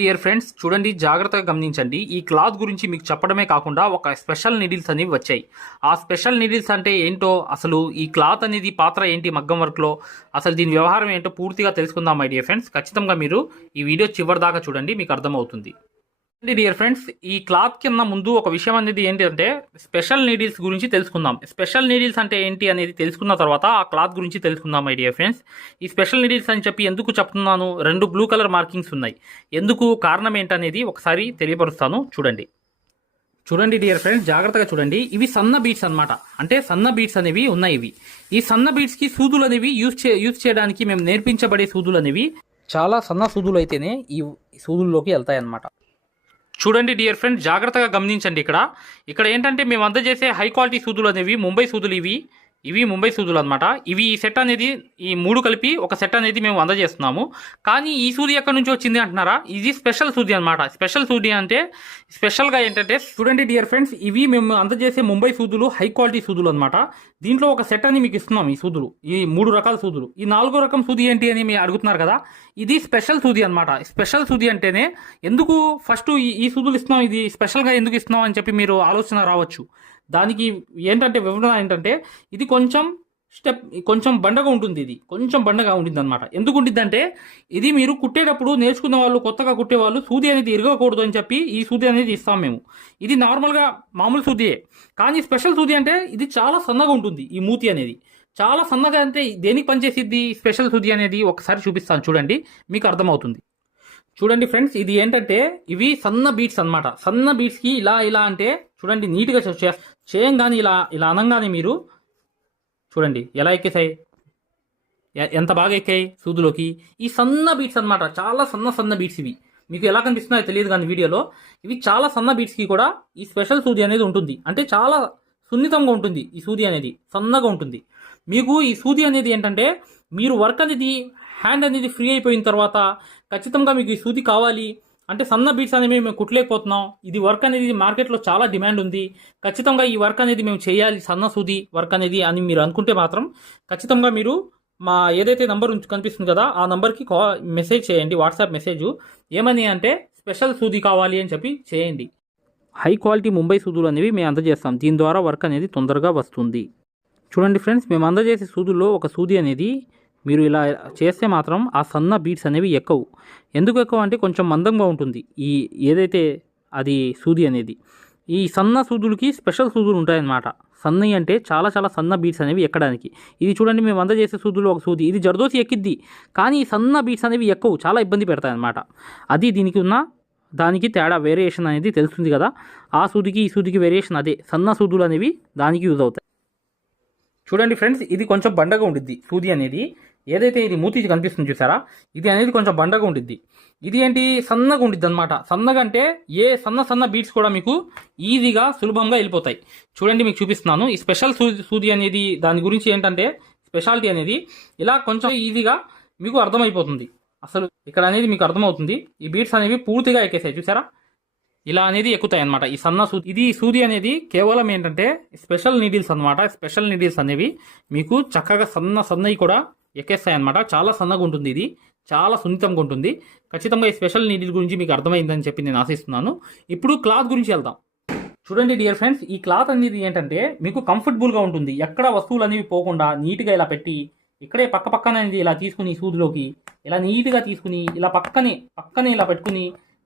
Dear friends చూడండి జాగ్రత్తగా గమనించండి. ఈ క్లాత్ గురించి మీకు చెప్పడమే కాకుండా ఒక స్పెషల్ నీడిల్స్ అనేవి వచ్చాయి. ఆ స్పెషల్ నీడిల్స్ అంటే ఏంటో అసలు ఈ క్లాత్ అనేది పాత్ర ఏంటి మగ్గం వర్క్లో? అసలు దీని వ్యవహారం ఏంటో పూర్తిగా తెలుసుకుందాం మై డియర్ ఫ్రెండ్స్ ఖచ్చితంగా మీరు ఈ వీడియో చివరి దాకా చూడండి మీకు అర్థమవుతుంది. డియర్ ఫ్రెండ్స్ ఈ క్లాత్ కింద ముందు ఒక విషయం అనేది ఏంటంటే స్పెషల్ నీడిల్స్ గురించి తెలుసుకుందాం. స్పెషల్ నీడిల్స్ అంటే ఏంటి అనేది తెలుసుకున్న తర్వాత ఆ క్లాత్ గురించి తెలుసుకుందాం మై డియర్ ఫ్రెండ్స్ ఈ స్పెషల్ నీడిల్స్ అని చెప్పి ఎందుకు చెప్తున్నాను? రెండు బ్లూ కలర్ మార్కింగ్స్ ఉన్నాయి. ఎందుకు కారణం ఏంటనేది ఒకసారి తెలియపరుస్తాను. చూడండి. చూడండి డియర్ ఫ్రెండ్స్ జాగ్రత్తగా చూడండి. ఇవి సన్న బీట్స్ అనమాట అంటే సన్న బీట్స్ అనేవి ఉన్నాయి ఇవి. ఈ సన్న బీట్స్కి సూదులు అనేవి యూజ్ చే యూజ్ చేయడానికి మేము నేర్పించబడే సూదులు అనేవి చాలా సన్న సూదులు అయితేనే ఈ సూదుల్లోకి వెళ్తాయి అన్నమాట చూడండి డియర్ ఫ్రెండ్ జాగ్రత్తగా గమనించండి ఇక్కడ. ఇక్కడ ఏంటంటే మేము అందజేసే హై క్వాలిటీ సూదులు అనేవి ముంబై సూదులు ఇవి. ఇవి ముంబై సూదులు అనమాట ఇవి ఈ సెట్ అనేది ఈ మూడు కలిపి ఒక సెట్ అనేది మేము అందజేస్తున్నాము. కానీ ఈ సూది ఎక్కడి నుంచి వచ్చింది అంటున్నారా? ఇది స్పెషల్ సూది అనమాట స్పెషల్ సూది అంటే స్పెషల్గా ఏంటంటే చూడండి డియర్ ఫ్రెండ్స్ ఇవి మేము అందజేసే ముంబై సూదులు హై క్వాలిటీ సూదులు అనమాట దీంట్లో ఒక సెట్ అని మీకు ఇస్తున్నాం ఈ సూదులు. ఈ మూడు రకాల సూదులు. ఈ నాలుగో రకం సూది ఏంటి అని మీరు అడుగుతున్నారు కదా ఇది స్పెషల్ సూది అనమాట స్పెషల్ సూది అంటేనే ఎందుకు ఫస్ట్ ఈ ఈ సూదులు ఇస్తున్నాం ఇది స్పెషల్గా ఎందుకు ఇస్తున్నాం అని చెప్పి మీరు ఆలోచన రావచ్చు. దానికి ఏంటంటే వివరణ ఏంటంటే ఇది కొంచెం స్టెప్ కొంచెం బండగా ఉంటుంది ఇది. కొంచెం బండగా ఉంటుంది అనమాట ఎందుకు ఉంటుంది అంటే ఇది మీరు కుట్టేటప్పుడు నేర్చుకున్న వాళ్ళు కొత్తగా కుట్టేవాళ్ళు సూది అనేది ఇరగకూడదు అని చెప్పి ఈ సూది అనేది ఇస్తాం మేము. ఇది నార్మల్గా మామూలు సూదియే. కానీ స్పెషల్ సూది అంటే ఇది చాలా సన్నగా ఉంటుంది ఈ మూతి అనేది. చాలా సన్నగా అంటే దేనికి పనిచేసిద్ది ఈ స్పెషల్ సూది అనేది? ఒకసారి చూపిస్తాను చూడండి. మీకు అర్థమవుతుంది. చూడండి ఫ్రెండ్స్ ఇది ఏంటంటే ఇవి సన్న బీట్స్ అన్నమాట. సన్న బీట్స్కి ఇలా ఇలా అంటే చూడండి నీట్గా చే కానీ ఇలా ఇలా అనంగానే మీరు చూడండి ఎలా ఎక్కేసాయి? ఎ- ఎంత బాగా ఎక్కాయి సూదులోకి? ఈ సన్న బీట్స్ అన్నమాట చాలా సన్న సన్న బీట్స్ ఇవి. మీకు ఎలా కనిపిస్తున్నాయో తెలియదు కానీ వీడియోలో ఇవి చాలా సన్న బీట్స్కి కూడా ఈ స్పెషల్ సూది అనేది ఉంటుంది. అంటే చాలా సున్నితంగా ఉంటుంది ఈ సూది అనేది సన్నగా ఉంటుంది. మీకు ఈ సూది అనేది ఏంటంటే మీరు వర్క్ అనేది హ్యాండ్ అనేది ఫ్రీ అయిపోయిన తర్వాత ఖచ్చితంగా మీకు ఈ సూది కావాలి. అంటే సన్న బీట్స్ అనేవి మేము కుట్టలేకపోతున్నాం. ఇది వర్క్ అనేది మార్కెట్లో చాలా డిమాండ్ ఉంది. ఖచ్చితంగా ఈ వర్క్ అనేది మేము చేయాలి. సన్న సూది వర్క్ అనేది అని మీరు అనుకుంటే మాత్రం ఖచ్చితంగా మీరు మా ఏదైతే నంబర్ కనిపిస్తుంది కదా ఆ నంబర్కి కా మెసేజ్ చేయండి. వాట్సాప్ మెసేజ్ ఏమని అంటే స్పెషల్ సూది కావాలి అని చెప్పి చేయండి. హై క్వాలిటీ ముంబై సూదులు అనేవి మేము అందజేస్తాం. దీని ద్వారా వర్క్ అనేది తొందరగా వస్తుంది. చూడండి ఫ్రెండ్స్ మేము అందజేసే సూదుల్లో ఒక సూది అనేది మీరు ఇలా చేస్తే మాత్రం ఆ సన్న బీట్స్ అనేవి ఎక్కవు. ఎందుకు ఎక్కువ అంటే కొంచెం మందంగా ఉంటుంది. ఈ ఏదైతే అది సూది అనేది. ఈ సన్న సూదులకి స్పెషల్ సూదులు ఉంటాయన్నమాట. సన్నయి అంటే చాలా చాలా సన్న బీట్స్ అనేవి ఎక్కడానికి. ఇది చూడండి మేము అందజేసే సూదులు ఒక సూది. ఇది జర్దోసి ఎక్కిద్ది. కానీ ఈ సన్న బీట్స్ అనేవి ఎక్కవు. చాలా ఇబ్బంది పెడతాయి అన్నమాట అది దీనికి ఉన్న దానికి తేడా వేరియేషన్ అనేది తెలుస్తుంది కదా. ఆ సూదికి ఈ సూదికి వేరియేషన్ అదే. సన్న సూదులు అనేవి దానికి యూజ్ అవుతాయి. చూడండి ఫ్రెండ్స్ ఇది కొంచెం బండగా ఉండిద్ది సూది అనేది. ఏదైతే ఇది మూతి కనిపిస్తుంది చూసారా? ఇది అనేది కొంచెం బండగా ఉండిద్ది. ఇది ఏంటి? సన్నగా ఉండిద్ది అనమాట సన్నగా అంటే ఏ సన్న సన్న బీట్స్ కూడా మీకు ఈజీగా సులభంగా వెళ్ళిపోతాయి. చూడండి మీకు చూపిస్తున్నాను. ఈ స్పెషల్ సూది సూది అనేది దాని గురించి ఏంటంటే స్పెషాలిటీ అనేది ఇలా కొంచెం ఈజీగా మీకు అర్థమైపోతుంది. అసలు ఇక్కడ అనేది మీకు అర్థమవుతుంది. ఈ బీట్స్ అనేవి పూర్తిగా ఎక్కేసాయి. చూసారా? ఇలా అనేది ఎక్కుతాయి అనమాట ఈ సన్న సూది ఇది సూది అనేది కేవలం ఏంటంటే స్పెషల్ నీడిల్స్ అన్నమాట. స్పెషల్ నీడిల్స్ అనేవి మీకు చక్కగా సన్న సన్నవి కూడా ఎక్కేస్తాయి అనమాట చాలా సన్నగా ఉంటుంది ఇది. చాలా సున్నితంగా ఉంటుంది. ఖచ్చితంగా ఈ స్పెషల్ నీడిల్ గురించి మీకు అర్థమైందని చెప్పి నేను ఆశిస్తున్నాను. ఇప్పుడు క్లాత్ గురించి వెళ్దాం. చూడండి డియర్ ఫ్రెండ్స్ ఈ క్లాత్ అనేది ఏంటంటే మీకు కంఫర్టబుల్గా ఉంటుంది. ఎక్కడ వస్తువులు అనేవి పోకుండా నీట్గా ఇలా పెట్టి ఇక్కడే పక్క పక్కన అనేది ఇలా తీసుకుని సూదిలోకి ఇలా నీట్గా తీసుకుని ఇలా పక్కనే పక్కనే ఇలా పెట్టుకుని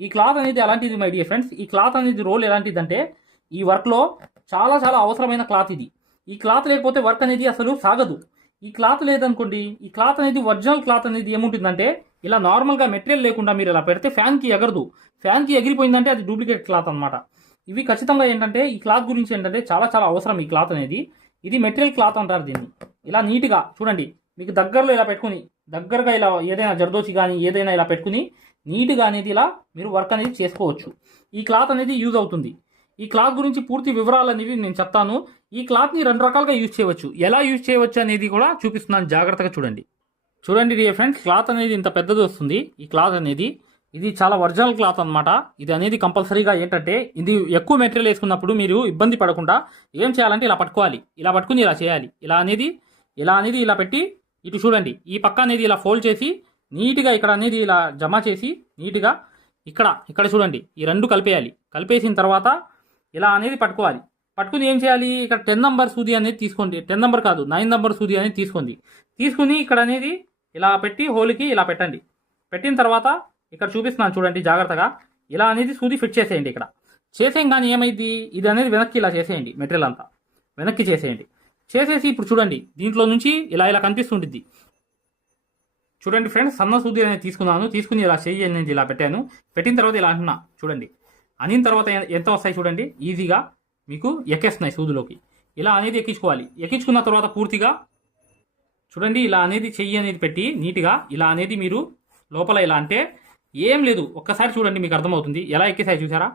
ఈ క్లాత్ అనేది ఎలాంటిది మై డియర్ ఫ్రెండ్స్ ఈ క్లాత్ అనేది రోల్ ఎలాంటిదంటే ఈ వర్క్లో చాలా చాలా అవసరమైన క్లాత్ ఇది. ఈ క్లాత్ లేకపోతే వర్క్ అనేది అసలు సాగదు. ఈ క్లాత్ లేదనుకోండి ఈ క్లాత్ అనేది ఒరిజినల్ క్లాత్ అనేది ఏముంటుందంటే ఇలా నార్మల్గా మెటీరియల్ లేకుండా మీరు ఇలా పెడితే ఫ్యాన్కి ఎగరదు. ఫ్యాన్కి ఎగిరిపోయిందంటే అది డూప్లికేట్ క్లాత్ అన్నమాట. ఇవి ఖచ్చితంగా ఏంటంటే ఈ క్లాత్ గురించి ఏంటంటే చాలా చాలా అవసరం ఈ క్లాత్ అనేది. ఇది మెటీరియల్ క్లాత్ అంటారు దీన్ని. ఇలా నీట్గా చూడండి మీకు దగ్గరలో ఇలా పెట్టుకుని దగ్గరగా ఇలా ఏదైనా జర్దోచి కానీ ఏదైనా ఇలా పెట్టుకుని నీట్గా అనేది ఇలా మీరు వర్క్ అనేది చేసుకోవచ్చు. ఈ క్లాత్ అనేది యూజ్ అవుతుంది. ఈ క్లాత్ గురించి పూర్తి వివరాలు అనేవి నేను చెప్తాను. ఈ క్లాత్ని రెండు రకాలుగా యూజ్ చేయవచ్చు. ఎలా యూజ్ చేయవచ్చు అనేది కూడా చూపిస్తున్నాను. జాగ్రత్తగా చూడండి. చూడండి డియర్ ఫ్రెండ్స్ క్లాత్ అనేది ఇంత పెద్దది వస్తుంది. ఈ క్లాత్ అనేది ఇది చాలా ఒరిజినల్ క్లాత్ అన్నమాట. ఇది అనేది కంపల్సరీగా ఏంటంటే ఇది ఎక్కువ మెటీరియల్ వేసుకున్నప్పుడు మీరు ఇబ్బంది పడకుండా ఏం చేయాలంటే ఇలా పట్టుకోవాలి. ఇలా పట్టుకుని ఇలా చేయాలి. ఇలా అనేది ఇలా అనేది ఇలా పెట్టి ఇటు చూడండి. ఈ పక్క అనేది ఇలా ఫోల్డ్ చేసి నీట్గా ఇక్కడ అనేది ఇలా జమ చేసి నీట్గా ఇక్కడ ఇక్కడ చూడండి ఈ రెండు కలిపేయాలి. కలిపేసిన తర్వాత ఇలా అనేది పట్టుకోవాలి. పట్టుకుని ఏం చేయాలి? ఇక్కడ టెన్ నంబర్ సూది అనేది తీసుకోండి. టెన్ నంబర్ కాదు నైన్ నెంబర్ సూది అనేది తీసుకోండి. తీసుకుని ఇక్కడ అనేది ఇలా పెట్టి హోల్కి ఇలా పెట్టండి. పెట్టిన తర్వాత ఇక్కడ చూపిస్తున్నాను చూడండి జాగ్రత్తగా. ఇలా అనేది సూది ఫిట్ చేసేయండి ఇక్కడ. చేసేయం కానీ ఏమైంది ఇది అనేది వెనక్కి ఇలా చేసేయండి మెటీరియల్ అంతా. వెనక్కి చేసేయండి. చేసేసి ఇప్పుడు చూడండి దీంట్లో నుంచి ఇలా ఇలా కనిపిస్తుంటుంది. చూడండి ఫ్రెండ్స్ సన్న సూది అనేది తీసుకున్నాను. తీసుకుని ఇలా చెయ్యి అనేది ఇలా పెట్టాను. పెట్టిన తర్వాత ఇలా అంటున్నా చూడండి. అనిన తర్వాత ఎంత వస్తాయి చూడండి? ఈజీగా మీకు ఎక్కేస్తున్నాయి సూదులోకి. ఇలా అనేది ఎక్కించుకోవాలి. ఎక్కించుకున్న తర్వాత పూర్తిగా చూడండి ఇలా అనేది చెయ్యి అనేది పెట్టి నీట్గా ఇలా అనేది మీరు లోపల ఇలా అంటే ఏం లేదు. ఒక్కసారి చూడండి మీకు అర్థమవుతుంది. ఎలా ఎక్కేసాయి చూసారా?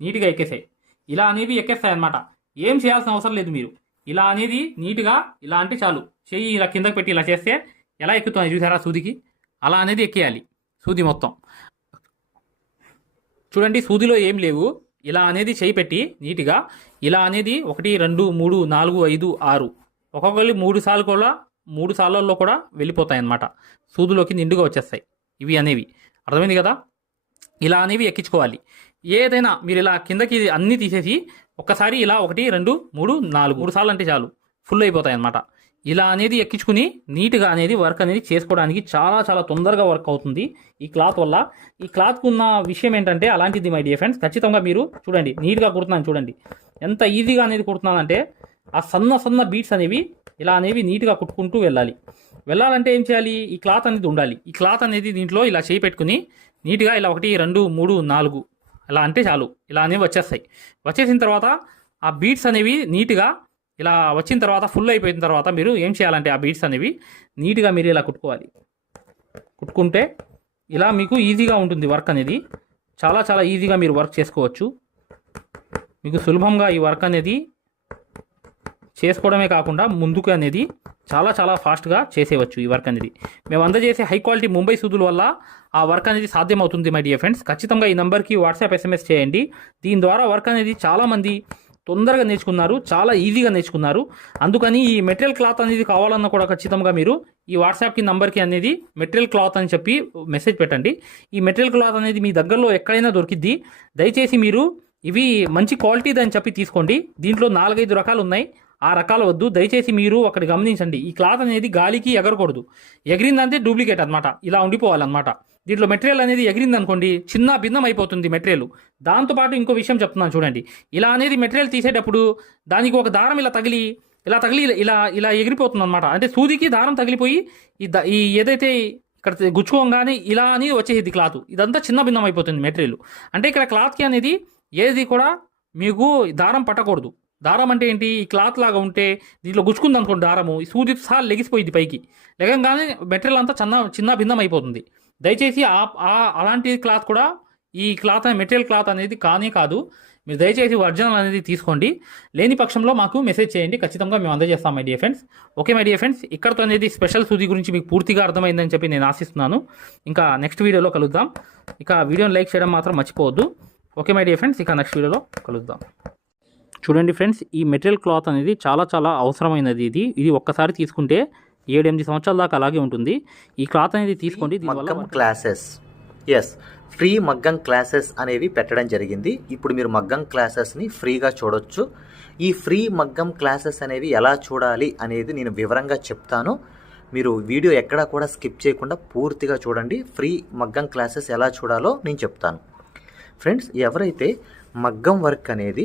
నీట్గా ఎక్కేసాయి. ఇలా అనేవి ఎక్కేస్తాయి అన్నమాట ఏం చేయాల్సిన అవసరం లేదు మీరు. ఇలా అనేది నీట్గా ఇలా అంటే చాలు. చెయ్యి ఇలా కిందకి పెట్టి ఇలా చేస్తే ఎలా ఎక్కుతున్నాయి చూసారా సూదికి? అలా అనేది ఎక్కేయాలి సూది మొత్తం. చూడండి సూదిలో ఏం లేవు. ఇలా అనేది చేయి పెట్టి నీట్గా ఇలా అనేది ఒకటి రెండు మూడు నాలుగు ఐదు ఆరు. ఒక్కొక్కరి మూడు సార్లు కూడా మూడు సార్లలో కూడా వెళ్ళిపోతాయి అన్నమాట సూదులోకి నిండుగా వచ్చేస్తాయి ఇవి అనేవి. అర్థమైంది కదా? ఇలా అనేవి ఎక్కించుకోవాలి. ఏదైనా మీరు ఇలా కిందకి అన్నీ తీసేసి ఒక్కసారి ఇలా ఒకటి రెండు మూడు నాలుగు. మూడు సార్లు అంటే చాలు ఫుల్ అయిపోతాయి అన్నమాట ఇలా అనేది ఎక్కించుకుని నీట్గా అనేది వర్క్ అనేది చేసుకోవడానికి చాలా చాలా తొందరగా వర్క్ అవుతుంది ఈ క్లాత్ వల్ల. ఈ క్లాత్కు ఉన్న విషయం ఏంటంటే అలాంటిది మై డియర్ ఫ్రెండ్స్. ఖచ్చితంగా మీరు చూడండి. నీట్గా కుడుతున్నాను చూడండి. ఎంత ఈజీగా అనేది కుడుతున్నానంటే ఆ సన్న సన్న బీట్స్ అనేవి ఇలా అనేవి నీట్గా కుట్టుకుంటూ వెళ్ళాలి. వెళ్ళాలంటే ఏం చేయాలి? ఈ క్లాత్ అనేది ఉండాలి. ఈ క్లాత్ అనేది దీంట్లో ఇలా చేయి పెట్టుకుని నీట్గా ఇలా ఒకటి రెండు మూడు నాలుగు. ఇలా అంటే చాలు. ఇలా అనేవి వచ్చేస్తాయి. వచ్చేసిన తర్వాత ఆ బీట్స్ అనేవి నీట్గా ఇలా వచ్చిన తర్వాత ఫుల్ అయిపోయిన తర్వాత మీరు ఏం చేయాలంటే ఆ బీట్స్ అనేవి నీట్గా మీరు ఇలా కుట్టుకోవాలి. కుట్టుకుంటే ఇలా మీకు ఈజీగా ఉంటుంది వర్క్ అనేది. చాలా చాలా ఈజీగా మీరు వర్క్ చేసుకోవచ్చు. మీకు సులభంగా ఈ వర్క్ అనేది చేసుకోవడమే కాకుండా ముందుకు అనేది చాలా చాలా ఫాస్ట్గా చేసేవచ్చు ఈ వర్క్ అనేది. మేము అందజేసే హై క్వాలిటీ ముంబై సూదుల వల్ల ఆ వర్క్ అనేది సాధ్యమవుతుంది మై డియర్ ఫ్రెండ్స్ ఖచ్చితంగా ఈ నెంబర్కి వాట్సాప్ ఎస్ఎంఎస్ చేయండి. దీని ద్వారా వర్క్ అనేది చాలామంది తొందరగా నేర్చుకున్నారు చాలా ఈజీగా నేర్చుకున్నారు. అందుకని ఈ మెటీరియల్ క్లాత్ అనేది కావాలన్నా కూడా ఖచ్చితంగా మీరు ఈ వాట్సాప్కి నంబర్కి అనేది మెటీరియల్ క్లాత్ అని చెప్పి మెసేజ్ పెట్టండి. ఈ మెటీరియల్ క్లాత్ అనేది మీ దగ్గరలో ఎక్కడైనా దొరికిద్ది దయచేసి మీరు ఇవి మంచి క్వాలిటీది అని చెప్పి తీసుకోండి. దీంట్లో నాలుగైదు రకాలు ఉన్నాయి ఆ రకాలు వద్దు. దయచేసి మీరు ఒకటి గమనించండి. ఈ క్లాత్ అనేది గాలికి ఎగరకూడదు. ఎగిరిందంటే డూప్లికేట్ అన్నమాట. ఇలా ఉండిపోవాలన్నమాట. దీంట్లో మెటీరియల్ అనేది ఎగిరింది అనుకోండి చిన్న భిన్నం అయిపోతుంది మెటీరియల్ దాంతోపాటు ఇంకో విషయం చెప్తున్నాను చూడండి. ఇలా అనేది మెటీరియల్ తీసేటప్పుడు దానికి ఒక దారం ఇలా తగిలి ఇలా తగిలి ఇలా ఇలా ఎగిరిపోతుంది అనమాట అంటే సూదికి దారం తగిలిపోయి ఈ ద- ఈ ఏదైతే ఇక్కడ గుచ్చుకోగానే ఇలా అని వచ్చేది క్లాత్ ఇదంతా చిన్న భిన్నం అయిపోతుంది మెటీరియల్ అంటే ఇక్కడ క్లాత్కి అనేది ఏది కూడా మీకు దారం పట్టకూడదు. దారం అంటే ఏంటి? ఈ క్లాత్ లాగా ఉంటే దీంట్లో గుచ్చుకుంది అనుకోండి దారము ఈ సూది సహా లెగిసిపోయింది పైకి. లెగంగానే మెటీరియల్ అంతా చిన్న చిన్న భిన్నం అయిపోతుంది. దయచేసి ఆ అలాంటి క్లాత్ కూడా ఈ క్లాత్ మెటీరియల్ క్లాత్ అనేది కానే కాదు. మీరు దయచేసి ఒరిజినల్ అనేది తీసుకోండి. లేని పక్షంలో మాకు మెసేజ్ చేయండి. ఖచ్చితంగా మేము అందజేస్తాం my dear friends okay my dear friends ఇక్కడతో అనేది స్పెషల్ సూది గురించి మీకు పూర్తిగా అర్థమైందని చెప్పి నేను ఆశిస్తున్నాను. ఇంకా నెక్స్ట్ వీడియోలో కలుద్దాం. ఇక వీడియోని లైక్ చేయడం మాత్రం మర్చిపోవద్దు. ఓకే మై డియర్ ఫ్రెండ్స్ ఇక నెక్స్ట్ వీడియోలో కలుద్దాం. చూడండి ఫ్రెండ్స్ ఈ మెటీరియల్ క్లాత్ అనేది చాలా చాలా అవసరమైనది ఇది. ఇది ఒక్కసారి తీసుకుంటే ఏడెనిమిది సంవత్సరాల దాకా అలాగే ఉంటుంది. ఈ క్లాత్ అనేది తీసుకోండి మగ్గం క్లాసెస్. ఎస్ ఫ్రీ మగ్గం క్లాసెస్ అనేవి పెట్టడం జరిగింది. ఇప్పుడు మీరు మగ్గం క్లాసెస్ని ఫ్రీగా చూడొచ్చు. ఈ ఫ్రీ మగ్గం క్లాసెస్ అనేవి ఎలా చూడాలి అనేది నేను వివరంగా చెప్తాను. మీరు వీడియో ఎక్కడా కూడా స్కిప్ చేయకుండా పూర్తిగా చూడండి. ఫ్రీ మగ్గం క్లాసెస్ ఎలా చూడాలో నేను చెప్తాను. ఫ్రెండ్స్ ఎవరైతే మగ్గం వర్క్ అనేది